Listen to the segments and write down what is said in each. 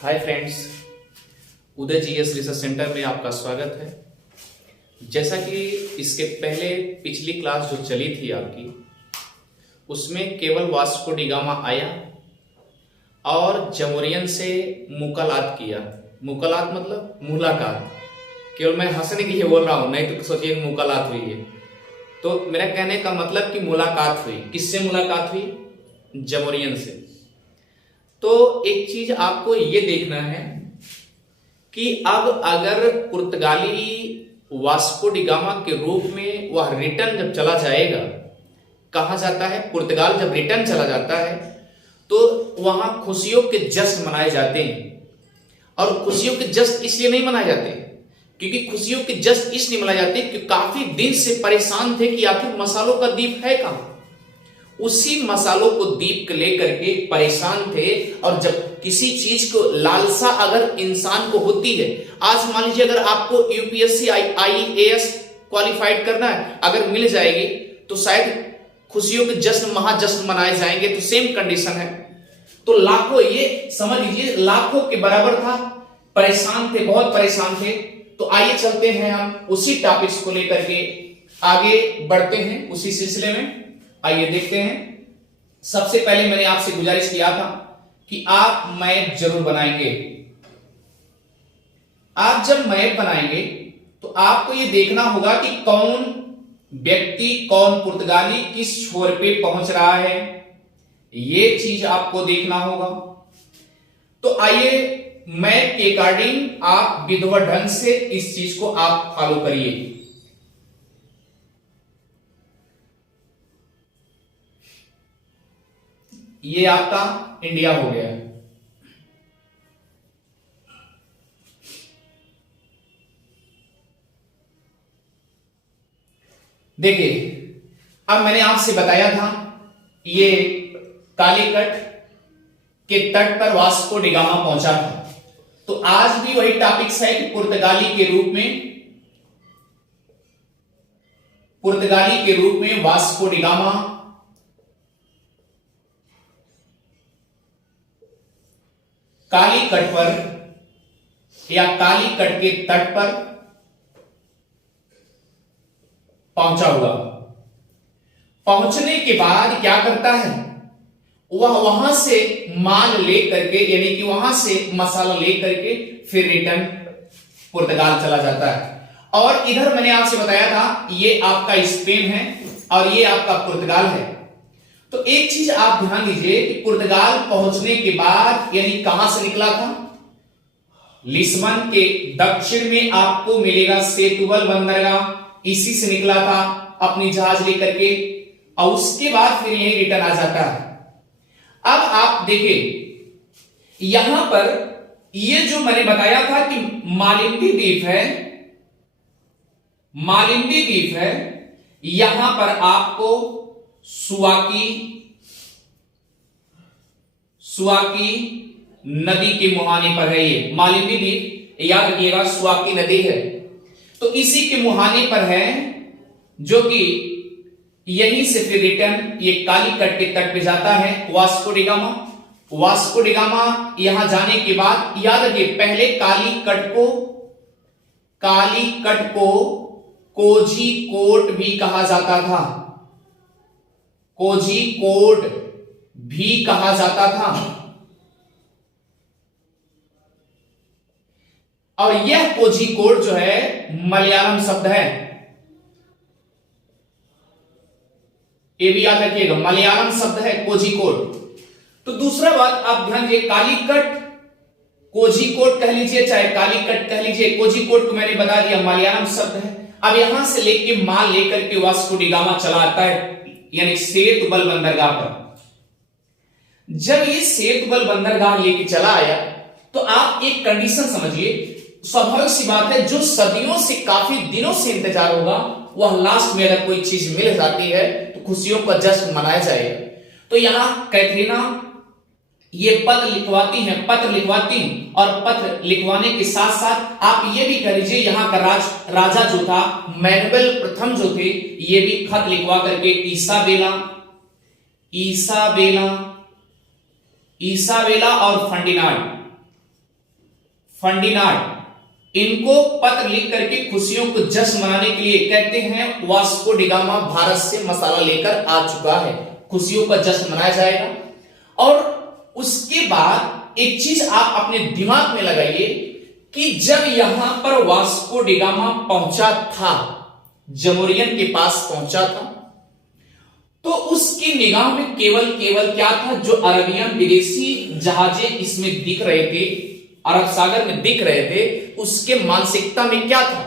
Hi friends, उदय GS research centre में आपका स्वागत है। जैसा कि इसके पहले पिछली क्लास जो चली थी आपकी, उसमें केवल वास्को डी गामा आया और जमोरियन से मुलाकात किया। मुलाकात मतलब मुलाकात, केवल मैं हंसने के लिए बोल रहा हूं, नहीं तो सोचिए मुलाकात हुई है। तो मेरा कहने का मतलब कि मुलाकात हुई। किससे मुलाकात हुई? जमोरियन से। तो एक चीज आपको ये देखना है कि अब अगर पुर्तगाली वास्को डी गामा के रूप में वह रिटर्न जब चला जाएगा, कहा जाता है पुर्तगाल जब रिटर्न चला जाता है तो वहां खुशियों के जश्न मनाए जाते हैं। और खुशियों के जश्न इसलिए नहीं मनाए जाते क्योंकि खुशियों के जश्न इसलिए मनाए जाते कि काफी दिन से परेशान थे कि आखिर मसालों का द्वीप है कहां। उसी मसालों को दीप लेकर के परेशान थे। और जब किसी चीज को लालसा अगर इंसान को होती है, आज मान लीजिए अगर आपको यूपीएससी आईएएस क्वालिफाइड करना है, अगर मिल जाएगी तो शायद खुशियों के जश्न महाजश्न मनाए जाएंगे। तो सेम कंडीशन है। तो लाखों, ये समझ लीजिए लाखों के बराबर था, परेशान थे, बहुत परेशान थे। तो आइए चलते हैं हम उसी टॉपिक्स को लेकर के आगे बढ़ते हैं उसी सिलसिले में। आइए देखते हैं। सबसे पहले मैंने आपसे गुजारिश किया था कि आप मैप जरूर बनाएंगे। आप जब मैप बनाएंगे तो आपको यह देखना होगा कि कौन व्यक्ति, कौन पुर्तगाली किस छोर पे पहुंच रहा है, यह चीज आपको देखना होगा। तो आइए मैप के अकॉर्डिंग आप विधिवत ढंग से इस चीज को आप फॉलो करिए। ये आपका इंडिया हो गया। देखिए, अब मैंने आपसे बताया था ये कालीकट के तट पर वास्को डी गामा पहुंचा था। तो आज भी वही टॉपिक्स है कि पुर्तगाली के रूप में वास्को डी गामा कालीकट पर या कालीकट के तट पर पहुंचा हुआ। पहुंचने के बाद क्या करता है, वह वहां से माल ले करके, यानी कि वहां से मसाला ले करके फिर रिटर्न पुर्तगाल चला जाता है। और इधर मैंने आपसे बताया था ये आपका स्पेन है और ये आपका पुर्तगाल है। तो एक चीज आप ध्यान दीजिए कि पुर्तगाल पहुंचने के बाद, यानी कहां से निकला था, लिस्बन के दक्षिण में आपको मिलेगा सेतुबल बंदरगाह, इसी से निकला था अपनी जहाज लेकर के, और उसके बाद फिर यही रिटर्न आ जाता है। अब आप देखिए यहां पर ये जो मैंने बताया था कि मालिंदी द्वीप है, यहां पर आपको सुवाकी नदी के मुहाने पर है। ये मालिंदी द्वीप, याद रखिएगा, सुवाकी नदी है। तो इसी के मुहाने पर है, जो कि यहीं से फिर रिटर्न ये कालीकट के तट पे जाता है वास्को डी गामा। यहां जाने के बाद याद रखिए, पहले कालीकट को कोझिकोड भी कहा जाता था। कोझिकोड भी कहा जाता था। और यह कोझिकोड जो है मलयालम शब्द है, ये भी याद रखिएगा, मलयालम शब्द है कोझिकोड। तो दूसरा बात आप ध्यान दीजिए, कालीकट कोझिकोड कह लीजिए, चाहे कालीकट कह लीजिए, कोझिकोड को मैंने बता दिया मलयालम शब्द है। अब यहां से लेके माल लेकर के वास्को डी गामा चला आता है, यानी सेतुबल बंदरगाह पर। जब ये सेतुबल बंदरगाह लेके चला आया तो आप एक कंडीशन समझिए, स्वाभाविक सी बात है, जो सदियों से, काफी दिनों से इंतजार होगा, वह लास्ट में अगर कोई चीज मिल जाती है तो खुशियों का जश्न मनाया जाएगा। तो यहां कैथरीना ये पत्र लिखवाती हैं और पत्र लिखवाने के साथ साथ आप ये भी कह लीजिए, यहां का राजा जो था मैनुएल प्रथम जो थे, ये भी खत लिखवा करके ईसाबेला इसाबेला और फर्डिनांड इनको पत्र लिख करके खुशियों को जश्न मनाने के लिए कहते हैं वास्को डी गामा भारत से मसाला लेकर आ चुका है, खुशियों का जश्न मनाया जाएगा। और उसके बाद एक चीज आप अपने दिमाग में लगाइए कि जब यहां पर वास्को डी गामा पहुंचा था, जमोरियन के पास पहुंचा था, तो उसकी निगाह में केवल क्या था, जो अरबियन विदेशी जहाजें इसमें दिख रहे थे, अरब सागर में दिख रहे थे, उसके मानसिकता में क्या था।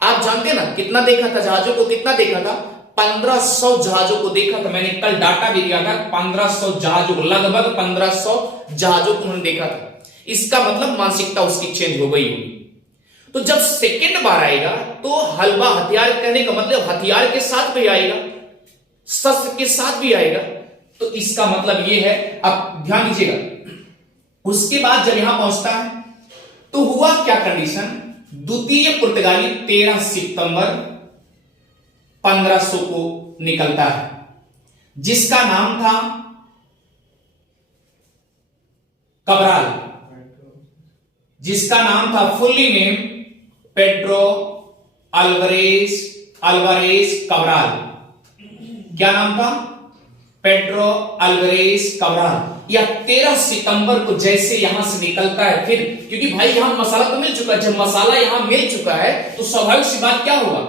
आप जानते ना कितना देखा था जहाजों को, कितना देखा था, 1500 जहाजों को देखा था। मैंने कल डाटा भी दिया था, 1500 जहाजों को, लगभग 1500 जहाजों को उन्होंने देखा था। इसका मतलब मानसिकता उसकी चेंज हो गई होगी। तो जब सेकंड बार आएगा तो हलवा हथियार, कहने का मतलब हथियार के साथ भी आएगा, शस्त्र के साथ भी आएगा। तो इसका मतलब यह है, अब ध्यान दीजिएगा, उसके बाद जब यहां पहुंचता है तो हुआ क्या कंडीशन, द्वितीय पुर्तगाली 13 सितंबर 1500 को निकलता है, जिसका नाम था कबराल, जिसका नाम था फुल्ली नेम पेड्रो अल्वारेज कबराल। क्या नाम था, पेड्रो अल्वारेज कबराल। या 13 सितंबर को जैसे यहां से निकलता है, फिर क्योंकि भाई यहां मसाला तो मिल चुका है, जब मसाला यहां मिल चुका है तो स्वाभाविक सी बात क्या होगा,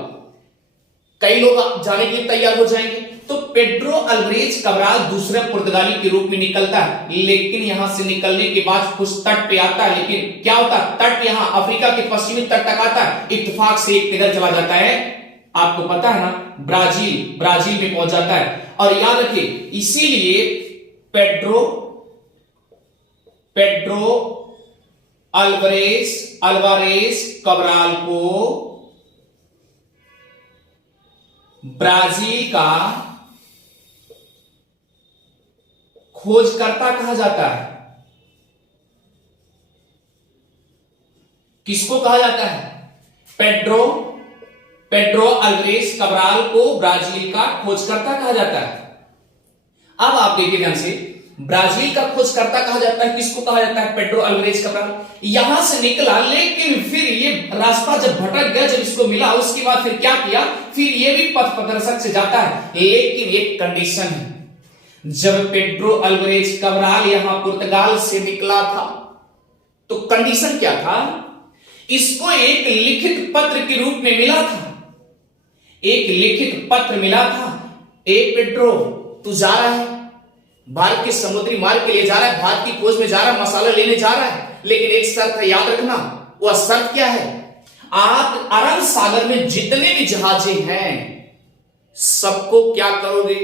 कई लोग जाने के लिए तैयार हो जाएंगे। तो पेड्रो अल्वारेज कबराल दूसरे पुर्तगाली के रूप में निकलता है, लेकिन यहां से निकलने के बाद कुछ तट पे आता है, लेकिन क्या होता है, तट यहां अफ्रीका के पश्चिमी तट तक आता है, इत्तेफाक से एक किधर चला जाता है, आपको पता है ना, ब्राजील में पहुंच जाता है। और याद रखिए, इसीलिए पेड्रो अल्वारेज कबराल को ब्राजील का खोजकर्ता कहा जाता है। किसको कहा जाता है, पेड्रो अल्वारेज कबराल को ब्राजील का खोजकर्ता कहा जाता है। अब आप देखिए ध्यान से, ब्राजील का खोजकर्ता कहा जाता है, किसको कहा जाता है, पेड्रो अल्वारेज कबराल। यहां से निकला, लेकिन फिर ये रास्ता जब भटक गया, जब इसको मिला, उसके बाद फिर क्या किया, फिर ये भी पथ प्रदर्शक से जाता है, लेकिन एक कंडीशन है, जब पेड्रो अल्वारेज कबराल यहां पुर्तगाल से निकला था तो कंडीशन क्या था, इसको एक लिखित पत्र के रूप में मिला था, एक लिखित पत्र मिला था, ए पेड्रो तू जा रहा है, भारत के समुद्री मार्ग के लिए जा रहा है, भारत की खोज में जा रहा है, मसाला लेने जा रहा है, लेकिन एक शर्त है, याद रखना, वह शर्त क्या है, आप अरब सागर में जितने भी जहाजें हैं सबको क्या करोगे,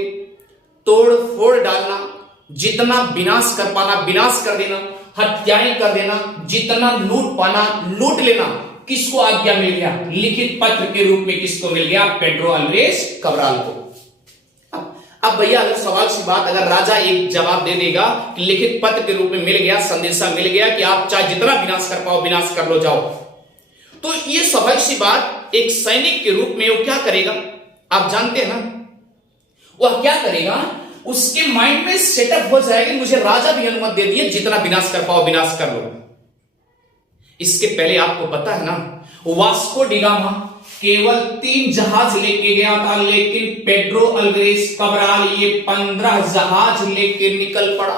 तोड़ फोड़ डालना, जितना विनाश कर पाना विनाश कर देना, हत्याएं कर देना, जितना लूट पाना लूट लेना। किसको आज्ञा मिल गया, लिखित पत्र के रूप में किसको मिल गया, पेड्रो अल्वारेज कबराल को। अब भैया अगर सवाल सी बात, अगर राजा एक जवाब दे देगा कि लिखित पत्र के रूप में मिल गया, संदेशा मिल गया कि आप चाहे जितना विनाश कर पाओ विनाश कर लो जाओ, तो ये स्वाभाविक सी बात, एक सैनिक के रूप में वो क्या करेगा, आप जानते हैं ना, वह क्या करेगा, उसके माइंड में सेटअप हो जाएगा, मुझे राजा भी अनुमति दे दिए, जितना विनाश कर पाओ विनाश कर लो। इसके पहले आपको पता है ना, वास्को डी गामा केवल 3 जहाज लेके गया था, लेकिन पेड्रो अल्वारेज कबराल ये 15 जहाज लेके निकल पड़ा,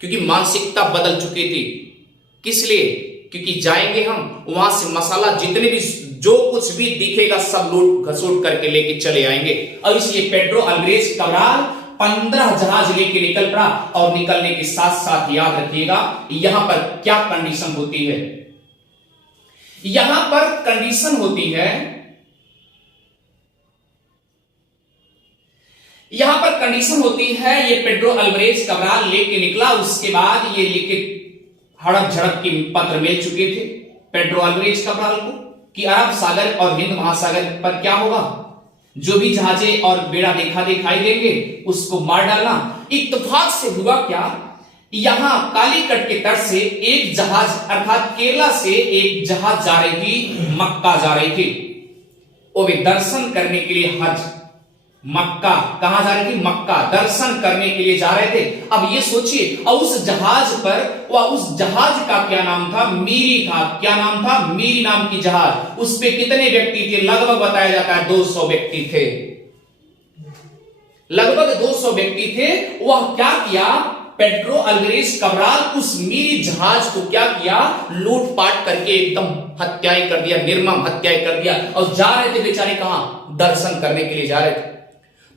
क्योंकि मानसिकता बदल चुकी थी। किस लिए, क्योंकि जाएंगे हम वहां से मसाला, जितने भी जो कुछ भी दिखेगा सब लूट घसूट करके लेके चले आएंगे। और इसलिए पेड्रो अल्वारेज कबराल 15 जहाज लेके निकल पड़ा। और निकलने के साथ साथ याद रखिएगा, यहां पर क्या कंडीशन होती है, यहां पर कंडीशन होती है, यहां पर कंडीशन होती है, ये पेड्रो अल्वारेज कबराल लेके निकला, उसके बाद ये लिखित हड़प झड़प के पत्र मिल चुके थे पेड्रो अल्वारेज कबराल को कि अरब सागर और हिंद महासागर पर क्या होगा, जो भी जहाजें और बेड़ा दिखाई देंगे उसको मार डालना। इत्तेफाक से हुआ क्या, यहां कालीकट के तट से एक जहाज अर्थात केरला से एक जहाज जा रही थी, मक्का जा रही थी, वो भी दर्शन करने के लिए, हज मक्का, कहां जा रही थी? मक्का दर्शन करने के लिए जा रहे थे। अब ये सोचिए, और उस जहाज पर, वह उस जहाज का क्या नाम था? मीरी था। क्या नाम था? मीरी नाम की जहाज। उस पे कितने व्यक्ति थे? लगभग बताया जाता है 200 व्यक्ति थे। लगभग 200 व्यक्ति थे। वह क्या किया? पेड्रो अल्वारेज कब्राल उस मीरी जहाज को क्या किया? लूटपाट करके एकदम हत्याएं कर दिया, निर्मम हत्याएं कर दिया, और जा रहे थे बेचारे कहां? दर्शन करने के लिए जा रहे थे।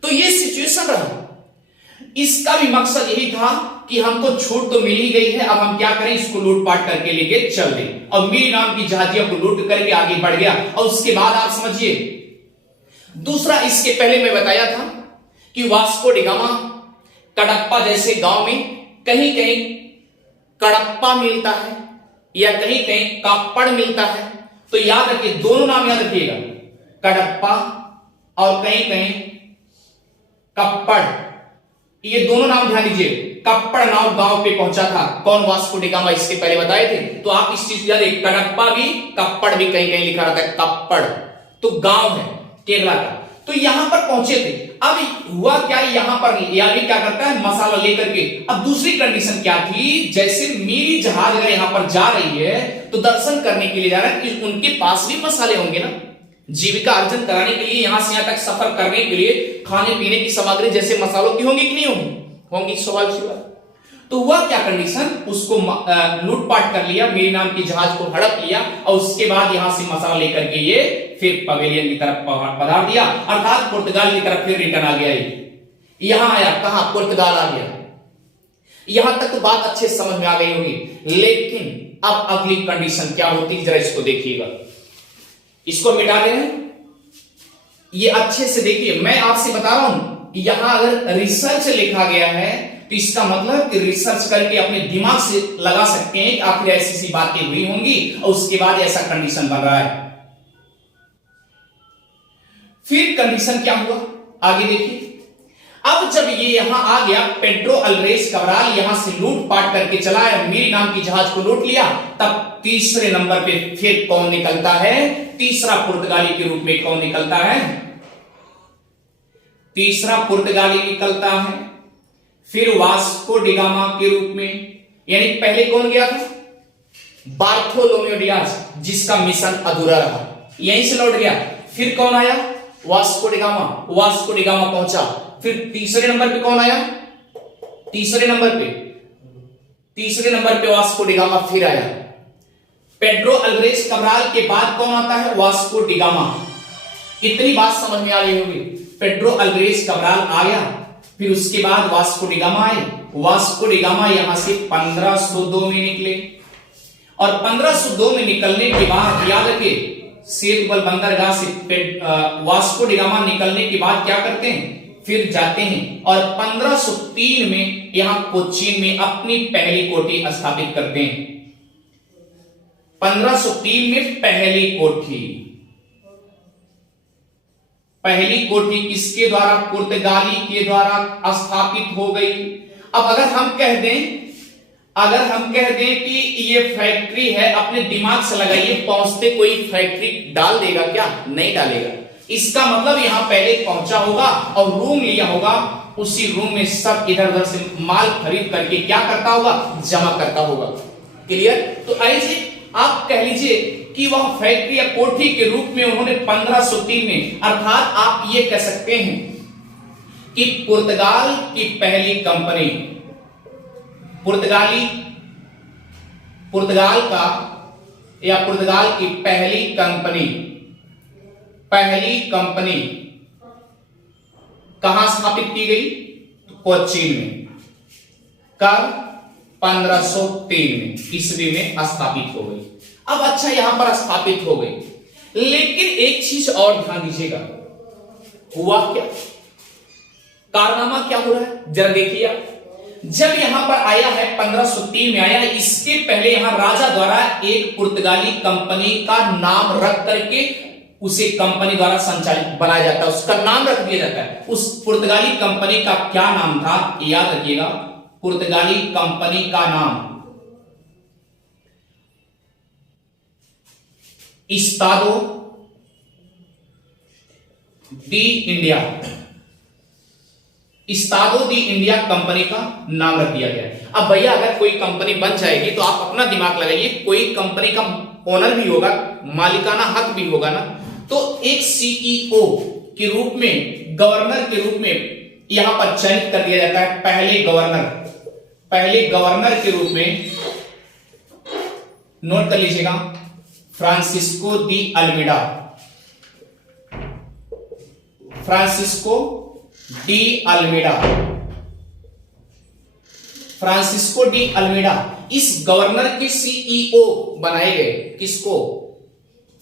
तो ये सिचुएशन रहा। इसका भी मकसद यही था कि हमको छूट तो मिल ही गई है, अब हम क्या करें? इसको लूटपाट करके लेके चल दें। और मीरी नाम की जहाजिया को लूट करके आगे बढ़ गया। और उसके बाद आप समझिए, दूसरा, इसके पहले मैं बताया था कि वास्को डिगामा कडप्पा जैसे गांव में कहीं कहीं कडप्पा मिलता है या कहीं कहीं कापड़ मिलता है। तो याद रखिए, दोनों नाम याद रखिएगा, कडप्पा और कहीं कहीं कप्पड़। ये दोनों नाम ध्यान दीजिए। कप्पड़ नाव गांव पे पहुंचा था। कौन? Vasco da Gama. इसके पहले बताए थे। तो आप इस चीज याद रखिए, कडप्पा भी, कप्पड़ भी कहीं कहीं लिखा रहता है। कप्पड़ तो गांव है केरला का। तो यहां पर पहुंचे थे। अब हुआ क्या? यहां पर यानी क्या करता है? मसाला लेकर के। अब दूसरी कंडीशन क्या थी? जैसे मीरी जहाज अगर यहां पर जा रही है तो दर्शन करने के लिए जा रहा है, उनके पास भी मसाले होंगे ना, जीविका अर्जन कराने के लिए, यहां से यहां तक सफर करने के लिए खाने पीने की सामग्री जैसे मसालों की होंगी कि नहीं होंगी? होंगी, सवाल सी बात। तो हुआ क्या कंडीशन? उसको लूटपाट कर लिया, मेरी नाम की जहाज को हड़प लिया, और उसके बाद यहां से मसाला लेकर के ये फिर पवेलियन की तरफ पधार दिया, अर्थात पुर्तगाल की तरफ फिर रिटर्न आ गया। यहां आया, कहां? पुर्तगाल आ गया। यहां तक तो बात अच्छे से समझ में आ गई होगी। लेकिन अब अगली कंडीशन क्या होती है, जरा इसको देखिएगा। इसको मिटा दे रहे हैं, ये अच्छे से देखिए। मैं आपसे बता रहा हूं, यहां अगर रिसर्च लिखा गया है तो इसका मतलब कि रिसर्च करके अपने दिमाग से लगा सकते हैं कि आखिर ऐसी सी बातें हुई होंगी और उसके बाद ऐसा कंडीशन बन रहा है। फिर कंडीशन क्या हुआ, आगे देखिए। अब जब ये यहां आ गया, पेड्रो अल्वारेज कब्राल यहां से लूटपाट करके चला है, मीरी नाम की जहाज को लूट लिया, तब तीसरे नंबर पे फिर कौन निकलता है? तीसरा पुर्तगाली के रूप में कौन निकलता है? तीसरा पुर्तगाली निकलता है। फिर वास्को डिगामा के रूप में, यानी पहले कौन गया था? बार्थोलोमेओ डियाज, जिसका मिशन अधूरा रहा, यहीं से लौट गया। फिर कौन आया? Vasco da Gama. वास्को डिगामा पहुंचा। फिर तीसरे नंबर पे कौन आया? तीसरे नंबर पे वास्को डिगामा फिर आया। पेड्रो अल्वारेज कब्राल के बाद कौन आता है? Vasco da Gama. इतनी बात समझ में आ रही होगी। पेड्रो अल्वारेज कब्राल आया, फिर उसके बाद वास्को डिगामा आए। वास्को डिगामा यहां से 1502 में निकले, और 1502 में निकलने के बाद याद रखिए, सेतुबल बंदरगाह से वास्को डिगामा निकलने के बाद क्या करते हैं? फिर जाते हैं और 1503 में यहां कोचीन में अपनी पहली कोठी स्थापित करते हैं। 1503 में पहली कोठी किसके द्वारा? पुर्तगाली के द्वारा स्थापित हो गई। अब अगर हम कह दें कि ये फैक्ट्री है, अपने दिमाग से लगाइए, पहुंचते कोई फैक्ट्री डाल देगा क्या? नहीं डालेगा। इसका मतलब यहां पहले पहुंचा होगा और रूम लिया होगा, उसी रूम में सब इधर उधर से माल खरीद करके क्या करता होगा? जमा करता होगा। क्लियर? तो ऐसे आप कह लीजिए कि वह फैक्ट्री या कोठी के रूप में उन्होंने 1503 में, अर्थात आप ये कह सकते हैं कि पुर्तगाल की पहली कंपनी, पुर्तगाल की पहली कंपनी कहां स्थापित की गई? कोचीन में। कब? 1503 ईस्वी में स्थापित हो गई। अब अच्छा, यहां पर स्थापित हो गई, लेकिन एक चीज और ध्यान दीजिएगा, हुआ क्या? कारनामा क्या हो रहा है, जरा देखिए आप। जब यहां पर आया है, 1503 में आया है, इसके पहले यहां राजा द्वारा एक पुर्तगाली कंपनी का नाम रख करके उसे कंपनी द्वारा संचालित बनाया जाता है, उसका नाम रख दिया जाता है। उस पुर्तगाली कंपनी का क्या नाम था? याद रखिएगा, पुर्तगाली कंपनी का नाम इस्तादो डी इंडिया। इस्तादो दी इंडिया कंपनी का नाम रख दिया गया है। अब भैया अगर कोई कंपनी बन जाएगी तो आप अपना दिमाग लगाइए, कोई कंपनी का ओनर भी होगा, मालिकाना हक भी होगा ना, तो एक सीईओ के रूप में, गवर्नर के रूप में यहां पर चयनित कर दिया जाता है। पहले गवर्नर के रूप में नोट कर लीजिएगा, Francisco de Almeida. Francisco de Almeida इस गवर्नर के सीईओ बनाए गए। किसको?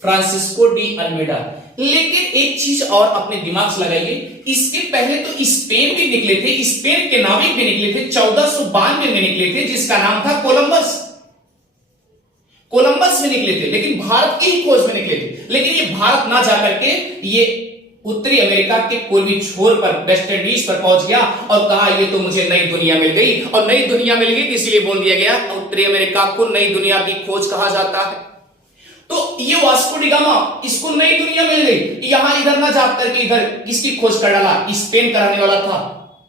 Francisco de Almeida. लेकिन एक चीज और अपने दिमाग से लगाइए, इसके पहले तो स्पेन भी निकले थे, स्पेन के नाविक भी निकले थे, 1492 में निकले थे, जिसका नाम था कोलंबस में निकले थे, लेकिन भारत की ही खोज में निकले थे। लेकिन ये भारत ना जाकर के ये उत्तरी अमेरिका के पूर्वी छोर पर, वेस्ट इंडीज पर पहुंच गया और कहा ये तो मुझे नई दुनिया मिल गई। और नई दुनिया मिल गई इसलिए बोल दिया गया उत्तरी अमेरिका को नई दुनिया की खोज कहा जाता है। तो ये वास्को डी गामा, इसको नई दुनिया मिल गई, यहां इधर ना जा करके इधर किसकी खोज कर डाला? स्पेन कराने वाला था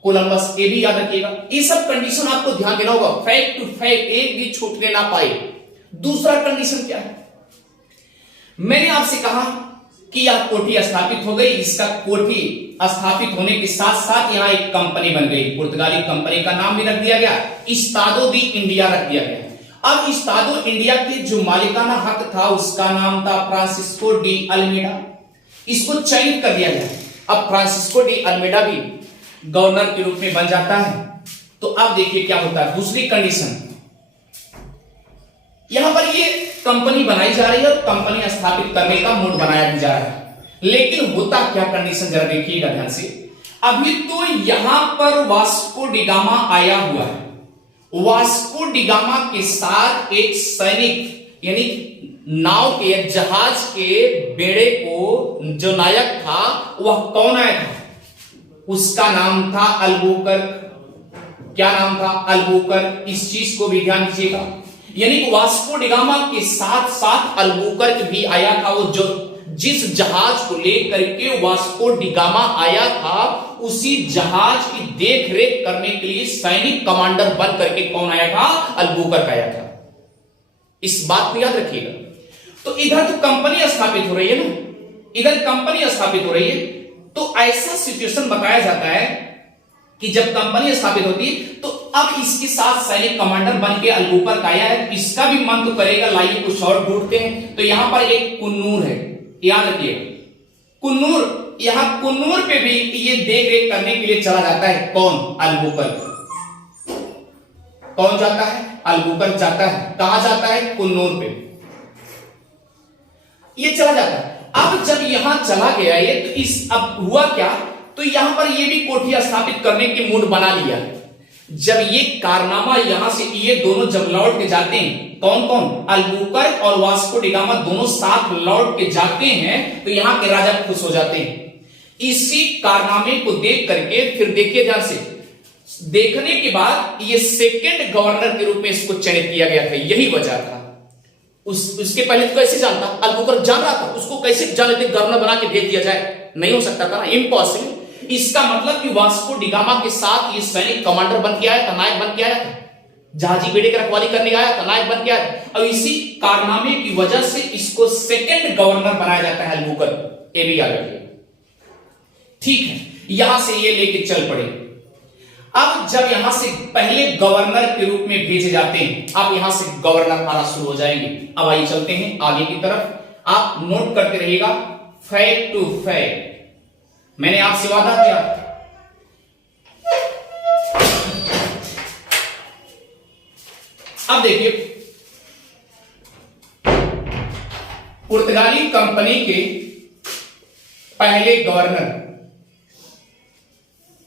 कोलंबस। ये भी याद रखिएगा, ये सब कंडीशन आपको ध्यान देना होगा, फैक्ट टू फैक्ट एक भी छूटने ना पाए। दूसरा कंडीशन क्या है? मैंने आपसे कहा कि यह कोठी स्थापित हो गई, इसका कोठी स्थापित होने के साथ साथ यहां एक कंपनी बन गई, पुर्तगाली कंपनी का नाम भी रख दिया गया, इस्तादो दी इंडिया रख दिया गया। अब इस्तादो इंडिया के जो मालिकाना हक था उसका नाम था फ्रांसिस्को डी अल्मेडा, इसको चयनित कर दिया गया। अब फ्रांसिस्को डी अल्मेडा भी गवर्नर के रूप में बन जाता है। तो अब देखिए क्या होता है, दूसरी कंडीशन, यहां पर ये कंपनी बनाई जा रही है और कंपनी स्थापित करने का मूड बनाया भी जा रहा है। लेकिन होता क्या कंडीशन, जरा देखिएगा ध्यान से। अभी तो यहां पर वास्को डी गामा आया हुआ है, वास्को डी गामा के साथ एक सैनिक यानी नाव के, जहाज के बेड़े को जो नायक था वह कौन आया था? उसका नाम था अल्बुकर्क। क्या नाम था? अल्बुकर्क। इस चीज को भी ध्यान दीजिएगा, यानी वास्को डी गामा के साथ साथ अल्बुकर्क भी आया था। वो जो जिस जहाज को लेकर के वास्को डी गामा आया था उसी जहाज की देख रेख करने के लिए सैनिक कमांडर बन करके कौन आया था? अल्बुकर्क आया था। इस बात को याद रखिएगा। तो इधर तो कंपनी स्थापित हो रही है ना, इधर कंपनी स्थापित हो रही है, तो ऐसा सिचुएशन बताया जाता है कि जब कंपनी स्थापित होती है तो अब इसके साथ सैनिक कमांडर बन के अल्बुकर्क आया है। इसका भी मन तो करेगा लाइए कुछ और ढूंढते हैं। तो यहां पर एक कुन्नूर है, याद रखिए कुन्नूर, यहां कुन्नूर पे भी ये देख रेख करने के लिए चला जाता है। कौन? अल्बुकर्क। कौन जाता है? अल्बुकर्क जाता है। कहां जाता है? कुन्नूर पे ये चला जाता है। अब जब यहां चला गया ये, तो इस अब हुआ क्या, तो यहां पर ये भी कोठी स्थापित करने के मूड बना लिया। जब ये कारनामा यहां से ये दोनों जब लौट के जाते हैं, कौन कौन? अल्बुकर्क और वास्को डी गामा दोनों साथ लौट के जाते हैं, तो यहां के राजा खुश हो जाते हैं। इसी कारनामे को देख करके फिर देखिए ध्यान से, देखने के बाद ये सेकंड गवर्नर के रूप में इसको चयनित किया गया था। यही वजह था। उसके पहले तो कैसे जानता? अल्बुकर्क जान रहा था, उसको कैसे जान लेते गवर्नर बना के भेज दिया जाए? नहीं हो सकता था ना, इम्पॉसिबल। इसका मतलब कि वास्को डी गामा के साथ ये सैनिक कमांडर बन के आया था, नायक बन के आया था, जहाजी बेड़े की रखवाली करने आया था, नायक बन के आया था। और इसी कारनामे की वजह से इसको सेकंड गवर्नर बनाया जाता है अल्बुकर्क। ये भी याद रखिए, ठीक है। यहां से ये लेके चल पड़े। अब जब यहां से पहले गवर्नर के रूप में भेजे जाते हैं, अब यहां से गवर्नर आना शुरू हो जाएंगे। अब आइए चलते हैं आगे की तरफ। आप नोट करते रहिएगा, फैक्ट टू फैक्ट। मैंने आपसे वादा किया, अब देखिए पुर्तगाली कंपनी के पहले गवर्नर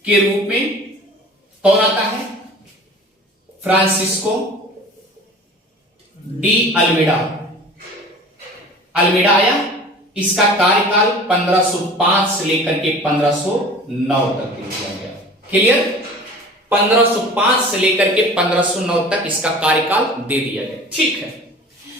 के रूप में कौन आता है? Francisco de Almeida. अल्मेडा आया। इसका कार्यकाल 1505 से लेकर के 1509 तक दिया गया। क्लियर? 1505 से लेकर के 1509 तक इसका कार्यकाल दे दिया गया। ठीक है।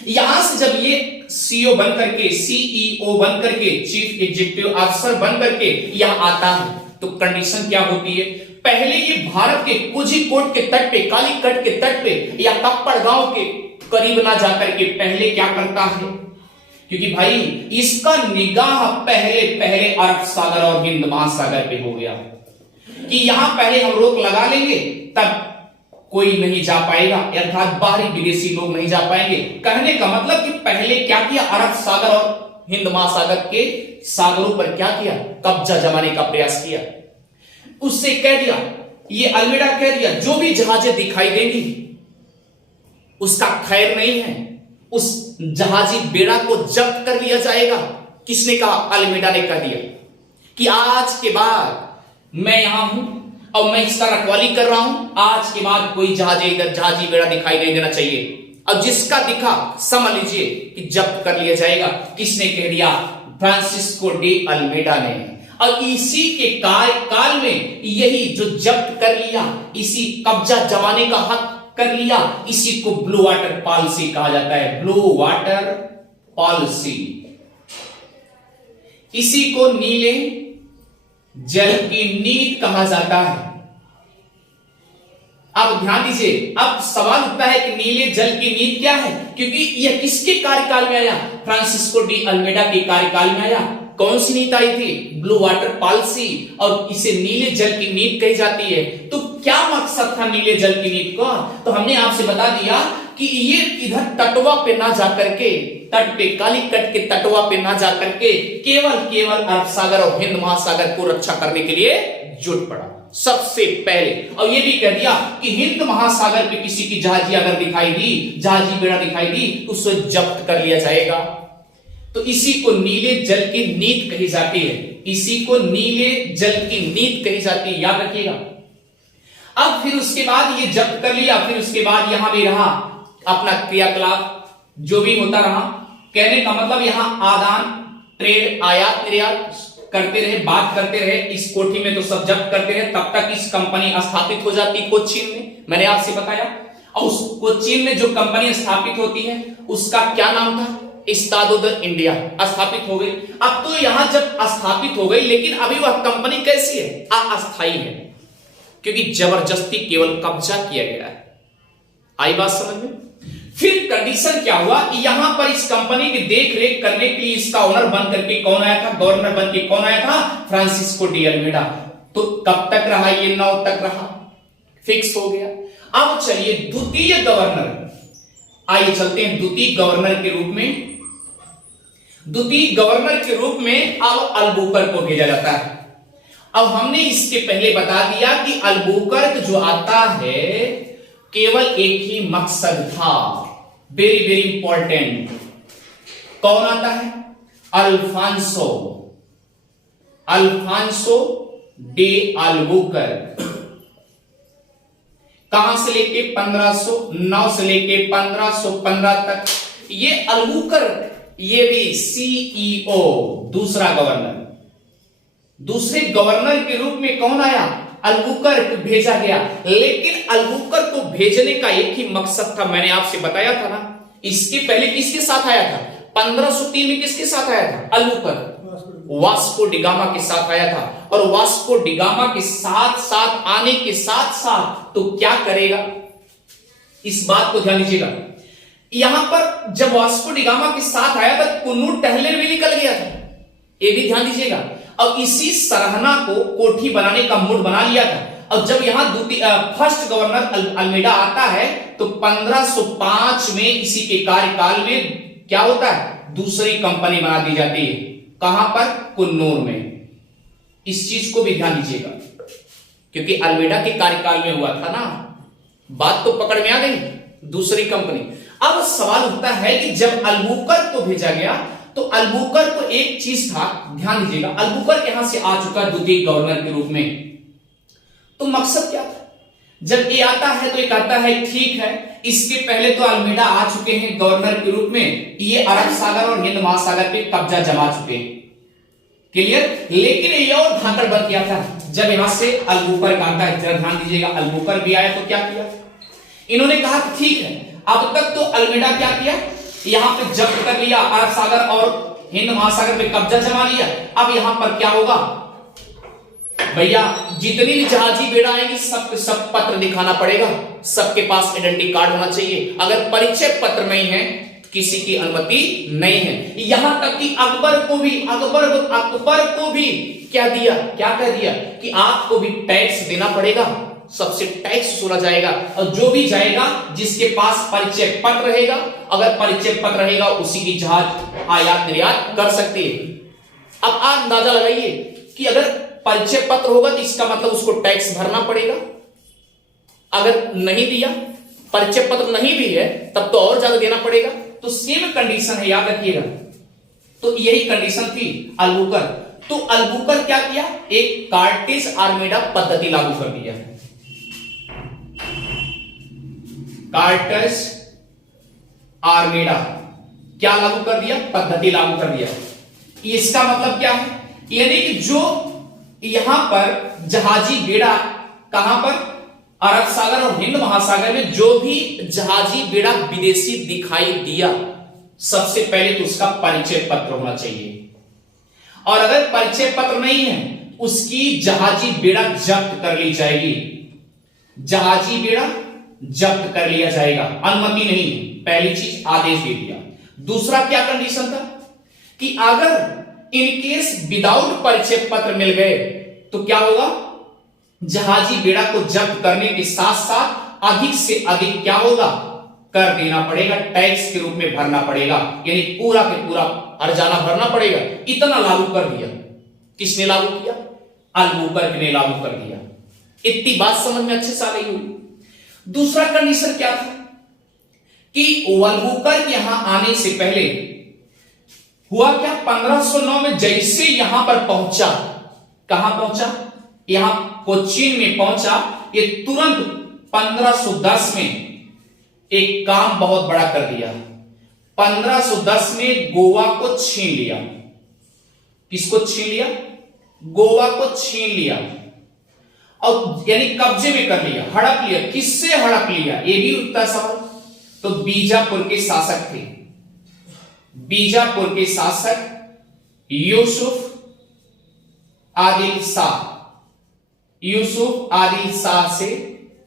यहां से जब ये सीईओ बन करके, सीईओ बन करके, चीफ एग्जीक्यूटिव ऑफिसर बन करके यहां आता है, तो कंडीशन क्या होती है? पहले ये भारत के कोझिकोड के तट पे, कालीकट के तट पे या कप्पड़ गांव के करीब ना जाकर के पहले क्या करता है, क्योंकि भाई इसका निगाह पहले पहले अरब सागर और हिंद महासागर पे हो गया कि यहां पहले हम रोक लगा लेंगे, तब कोई नहीं जा पाएगा, अर्थात बाहरी विदेशी लोग नहीं जा पाएंगे। कहने का मतलब कि पहले क्या किया, अरब सागर और हिंद महासागर के सागरों पर क्या किया, कब्जा जमाने का प्रयास किया। उससे कह दिया, ये अल्मेडा कह दिया, जो भी जहाजें दिखाई देंगी उसका खैर नहीं है, उस जहाजी बेड़ा को जब्त कर लिया जाएगा। किसने कहा, अल्मेडा ने कह दिया कि आज के बाद मैं यहां हूं और मैं इसका रखवाली कर रहा हूं, आज के बाद कोई जहाजी बेड़ा दिखाई नहीं देना चाहिए, और जिसका दिखा समझ लीजिए कि जब्त कर लिया जाएगा। किसने कह दिया, फ्रांसिस्को डी अल्मेडा ने। और इसी के काल में यही जो जब्त कर लिया, इसी कब्जा जमाने का हक कर लिया, इसी को ब्लू वाटर पॉलिसी कहा जाता है, ब्लू वाटर पॉलिसी। इसी को नीले जल की नीति कहा जाता है। अब ध्यान दीजिए, अब सवाल उठता है कि नीले जल की नीति क्या है, क्योंकि यह किसके कार्यकाल में आया, फ्रांसिस्को डी अल्मेडा के कार्यकाल में आया। कौन सी नीति आई थी, ब्लू वाटर पॉलिसी, और इसे नीले जल की नीति कही जाती है। तो क्या मकसद था नीले जल की नीति का, तो हमने आपसे बता दिया कि ये इधर तटवा पे ना जाकर के, तट पे, कालीकट के तटवा पे ना जाकर के केवल अरब सागर और हिंद महासागर को रक्षा करने के लिए जुट पड़ा सबसे पहले। और ये भी कह दिया कि हिंद महासागर पे किसी की जहाजी अगर दिखाई दी, जहाजी बेड़ा दिखाई दी, तो उसे जब्त कर लिया जाएगा। तो इसी को नीले जल की नीति कही जाती है, इसी को नीले जल की नीति कही जाती है, याद रखिएगा। अब फिर उसके बाद ये जब्त कर लिया, फिर उसके बाद यहां भी रहा अपना क्रियाकलाप जो भी होता रहा। कहने का मतलब यहां आदान ट्रेड, आयात निर्यात करते रहे, बात करते रहे। इस कोठी में तो सब जब्त करते रहे, तब तक इस कंपनी स्थापित हो जाती कोचीन में, मैंने आपसे बताया। और उस कोचीन में जो कंपनी स्थापित होती है उसका क्या नाम था, इस्तादोदर इंडिया, स्थापित हो गई। अब तो यहां जब स्थापित हो गई, लेकिन अभी वह कंपनी कैसी है, अस्थायी है, क्योंकि जबरदस्ती केवल कब्जा किया गया है। आई बात समझ में। फिर कंडीशन क्या हुआ कि यहां पर इस कंपनी की देख रेख करने के लिए इसका ओनर बन करके कौन आया था, गवर्नर बन के कौन आया था, फ्रांसिस्को डी अल्मेडा। तो कब तक रहा, ये 9 तक रहा, फिक्स हो गया। अब चलिए द्वितीय गवर्नर, आइए चलते हैं द्वितीय गवर्नर के रूप में। द्वितीय गवर्नर के रूप में अब अल्बुकर्क को भेजा जाता है। अब हमने इसके पहले बता दिया कि अल्बुकर्क जो आता है केवल एक ही मकसद था, वेरी वेरी इंपॉर्टेंट। कौन आता है, अल्फांसो डे अल्बुकर्क। कहां से लेके 1509 से लेके 1515 तक ये अल्बुकर्क, ये भी सीईओ, दूसरा गवर्नर, दूसरे गवर्नर के रूप में कौन आया, अल्बुकर्क भेजा गया। लेकिन अल्बुकर्क को भेजने का एक ही मकसद था, मैंने आपसे बताया था ना। इसके पहले किसके साथ आया था, 1503 में किसके साथ आया था, अल्बुकर्क वास्को डिगामा के साथ आया था। और वास्को डिगामा के साथ साथ आने के साथ साथ तो क्या करेगा, इस बात को ध्यान दीजिएगा। यहां पर जब वास्को डिगामा के साथ आया था, कुन्नूर टहलर भी निकल गया था, ये भी ध्यान दीजिएगा। और इसी सरहना को कोठी बनाने का मूड बना लिया था। और जब यहां फर्स्ट गवर्नर अल्मेडा आता है तो 1505 में इसी के कार्यकाल में क्या होता है, दूसरी कंपनी बना दी जाती है। कहां पर, कुन्नूर में। इस चीज को भी ध्यान दीजिएगा, क्योंकि अल्मेडा के कार्यकाल में हुआ था ना, बात तो पकड़ में आ गई, दूसरी कंपनी। अब सवाल उठता है कि जब अल्बुकर्क को भेजा गया तो अल्बुकर्क को एक चीज था, ध्यान दीजिएगा, अल्बुकर्क यहां से आ चुका है द्वितीय गवर्नर के रूप में, तो मकसद क्या था, जब ये आता है तो ये कहता है ठीक है, इसके पहले तो अल्मेडा आ चुके हैं गवर्नर के रूप में, ये अरब सागर और हिंद महासागर पे कब्जा जमा चुके हैं, क्लियर। लेकिन ये और धाकड़ बन गया था जब यहां से अल्बुकर्क आता है। जरा ध्यान दीजिएगा, अल्बुकर्क भी आया तो क्या किया, इन्होंने कहा ठीक है, अब तक तो अल्मेडा क्या किया, यहां पे जब्त कर लिया, अरब सागर और हिंद महासागर पे कब्जा जमा लिया। अब यहां पर क्या होगा, भैया जितनी भी जहाजी बेड़ा आएंगी सब सब पत्र दिखाना पड़ेगा, सबके पास आइडेंटिटी कार्ड होना चाहिए। अगर परिचय पत्र नहीं है किसी की अनुमति नहीं है। यहां तक कि अकबर को भी क्या कह दिया कि आपको भी टैक्स देना पड़ेगा, सबसे टैक्स वसूला जाएगा, और जो भी जाएगा जिसके पास परिचय पत्र रहेगा, अगर परिचय पत्र रहेगा उसी की जहाज आयात निर्यात कर सकते हैं। अब आप अंदाजा लगाइए कि अगर परिचय पत्र होगा तो इसका मतलब उसको टैक्स भरना पड़ेगा, अगर नहीं दिया, परिचय पत्र नहीं भी है तब तो और ज्यादा देना पड़ेगा। तो सेम कंडीशन है, याद रखिएगा। तो यही कंडीशन थी अल्बुकर। तो अल्बुकर क्या किया, एक कार्टेज आर्मेडा पद्धति लागू कर दिया। कार्टेज आर्मेडा क्या लागू कर दिया, पद्धति लागू कर दिया। इसका मतलब क्या है, यानी कि जो यहां पर जहाजी बेड़ा, कहां पर, अरब सागर और हिंद महासागर में जो भी जहाजी बेड़ा विदेशी दिखाई दिया, सबसे पहले तो उसका परिचय पत्र होना चाहिए, और अगर परिचय पत्र नहीं है उसकी जहाजी बेड़ा जब्त कर ली जाएगी, जहाजी बेड़ा जब्त कर लिया जाएगा, अनुमति नहीं। पहली चीज आदेश दे दिया। दूसरा क्या कंडीशन था कि अगर इनकेस विदाउट परिचय पत्र मिल गए तो क्या होगा, जहाजी बेड़ा को जब्त करने के साथ साथ अधिक से अधिक क्या होगा, कर देना पड़ेगा, टैक्स के रूप में भरना पड़ेगा, यानी पूरा के पूरा हर्जाना भरना पड़ेगा। इतना लागू कर दिया। किसने लागू किया, अल्बुकर्क ने लागू कर दिया। इतनी बात समझ में अच्छे से आ गई होगी। दूसरा कंडीशन क्या था कि अल्बुकर्क यहां आने से पहले हुआ क्या, 1509 में जैसे यहां पर पहुंचा, कहां पहुंचा, यहां कोचीन में पहुंचा, ये तुरंत 1510 में एक काम बहुत बड़ा कर दिया। 1510 में गोवा को छीन लिया। किसको छीन लिया, गोवा को छीन लिया, और यानी कब्जे में कर लिया, हड़प लिया। किससे हड़प लिया, ये भी उठता सवाल। तो बीजापुर के शासक थे, बीजापुर के शासक यूसुफ आदिल शाह, यूसुफ आदिल शाह से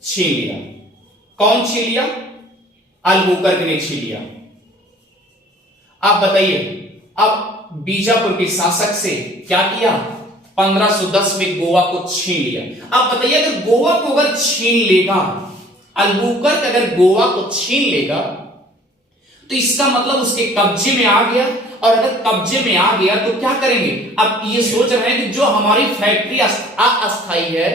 छीन लिया। कौन छीन लिया, अल्बुकर्क ने छीन लिया। आप बताइए, अब बीजापुर के शासक से क्या किया, 1510 में गोवा को छीन लिया। अब बताइए, अगर गोवा को अगर छीन लेगा, अल्बुकर्क अगर गोवा को छीन लेगा तो इसका मतलब उसके कब्जे में आ गया, और अगर कब्जे में आ गया तो क्या करेंगे। अब ये सोच रहे हैं कि जो हमारी फैक्ट्री अस्थायी है,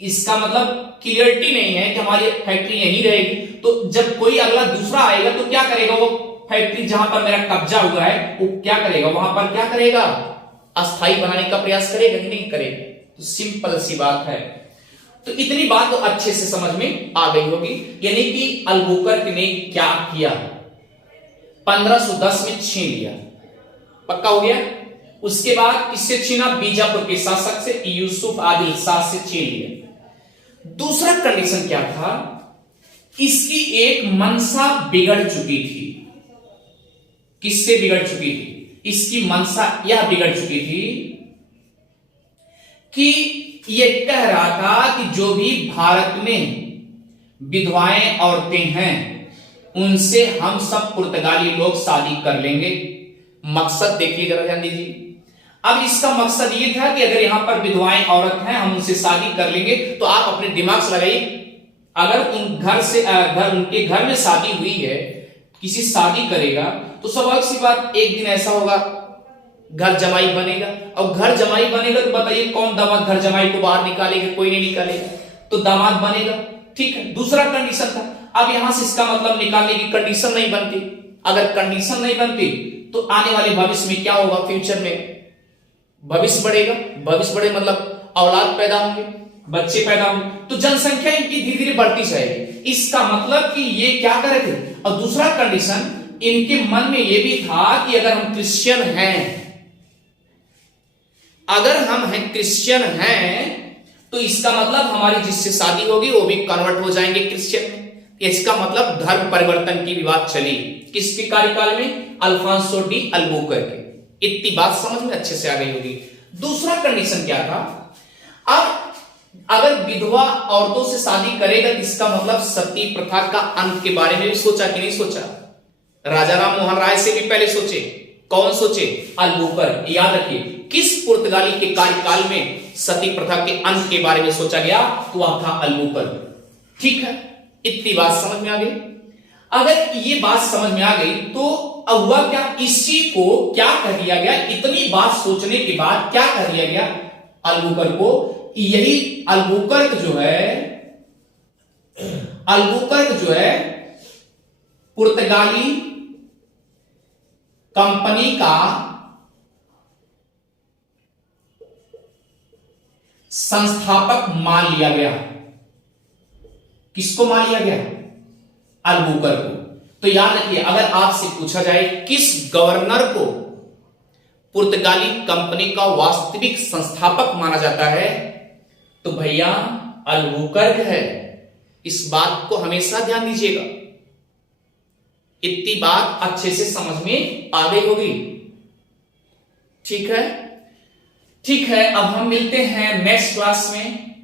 इसका मतलब क्लियरिटी नहीं है कि हमारी फैक्ट्री यहीं रहेगी, तो जब कोई अगला दूसरा आएगा तो क्या करेगा, वो फैक्ट्री जहां पर मेरा कब्जा हुआ है वो क्या करेगा, वहां पर क्या करेगा, अस्थायी बनाने का प्रयास करेगा कि नहीं करेगा। तो सिंपल सी बात है। तो इतनी बात तो अच्छे से समझ में आ गई होगी, यानी कि अल्बुकर्क ने क्या किया, 1510 में छीन लिया, पक्का हो गया। उसके बाद किससे छीना, बीजापुर के शासक से, यूसुफ आदिल शाह से छीन लिया। दूसरा कंडीशन क्या था, इसकी एक मंशा बिगड़ चुकी थी। किससे बिगड़ चुकी थी, इसकी मंशा यह बिगड़ चुकी थी कि यह कह रहा था कि जो भी भारत में विधवाएं औरतें हैं उनसे हम सब पुर्तगाली लोग शादी कर लेंगे। मकसद देखिए, जरा ध्यान दीजिए। अब इसका मकसद ये था कि अगर यहां पर विधवाएं औरत हैं हम उनसे शादी कर लेंगे। तो आप अपने दिमाग से लगाइए, अगर उनके घर में शादी हुई है, किसी शादी करेगा तो स्वाभाविक सी बात, एक दिन ऐसा होगा घर जमाई बनेगा, और घर जमाई बनेगा तो बताइए कौन दामाद घर जमाई को बाहर निकालेगा, कोई नहीं निकालेगा, तो दामाद बनेगा। ठीक है, दूसरा कंडीशन था। अब यहां से इसका मतलब निकालने की कंडीशन नहीं बनती। अगर कंडीशन नहीं बनती तो आने वाले भविष्य में क्या होगा, फ्यूचर में भविष्य बढ़ेगा, भविष्य बढ़े मतलब औलाद पैदा होंगे, बच्चे पैदा होंगे, तो जनसंख्या इनकी धीरे धीरे बढ़ती जाएगी। इसका मतलब कि ये क्या करे थे। और दूसरा कंडीशन इनके मन में ये भी था कि अगर हम क्रिश्चियन हैं, अगर हम हैं क्रिश्चियन हैं, तो इसका मतलब हमारी जिससे शादी होगी वो भी कन्वर्ट हो जाएंगे क्रिश्चियन में। इसका मतलब धर्म परिवर्तन की विवाद चली किसके कार्यकाल में, अल्फांसो डी अल्बुकर्क के। इतनी बात समझ में अच्छे से आ गई होगी। दूसरा कंडीशन क्या था, अब अगर विधवा औरतों से शादी करेगा तो इसका मतलब सती प्रथा का अंत के बारे में भी सोचा कि नहीं सोचा? राजा राम मोहन राय से भी पहले सोचे। कौन सोचे? अल्बुकर। याद रखिए, किस पुर्तगाली के कार्यकाल में सती प्रथा के अंत के बारे में सोचा गया? तो वह था अल्बुकर। ठीक है, इतनी बात समझ में आ गई। अगर ये बात समझ में आ गई तो अब हुआ क्या, इसी को क्या कर दिया गया? इतनी बात सोचने के बाद क्या कर दिया गया अल्बुकर को? यही अल्बुकर्क जो है पुर्तगाली कंपनी का संस्थापक मान लिया गया। किसको मान लिया गया? अल्बुकर को। तो याद रखिए, अगर आपसे पूछा जाए किस गवर्नर को पुर्तगाली कंपनी का वास्तविक संस्थापक माना जाता है, तो भैया अल्बुकर्क है। इस बात को हमेशा ध्यान दीजिएगा। इतनी बात अच्छे से समझ में आ गई होगी। ठीक है, ठीक है। अब हम मिलते हैं नेक्स्ट क्लास में।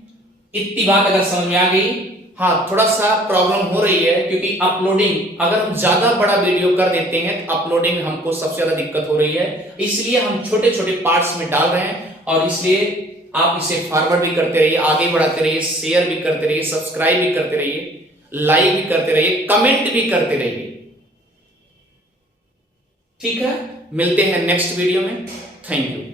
इतनी बात अगर समझ में आ गई, हाँ थोड़ा सा प्रॉब्लम हो रही है क्योंकि अपलोडिंग, अगर हम ज्यादा बड़ा वीडियो कर देते हैं तो अपलोडिंग हमको सबसे ज्यादा दिक्कत हो रही है, इसलिए हम छोटे छोटे पार्ट्स में डाल रहे हैं। और इसलिए आप इसे फॉरवर्ड भी करते रहिए, आगे बढ़ाते रहिए, शेयर भी करते रहिए, सब्सक्राइब भी करते रहिए, लाइक भी करते रहिए, कमेंट भी करते रहिए। ठीक है, मिलते हैं नेक्स्ट वीडियो में। Thank you.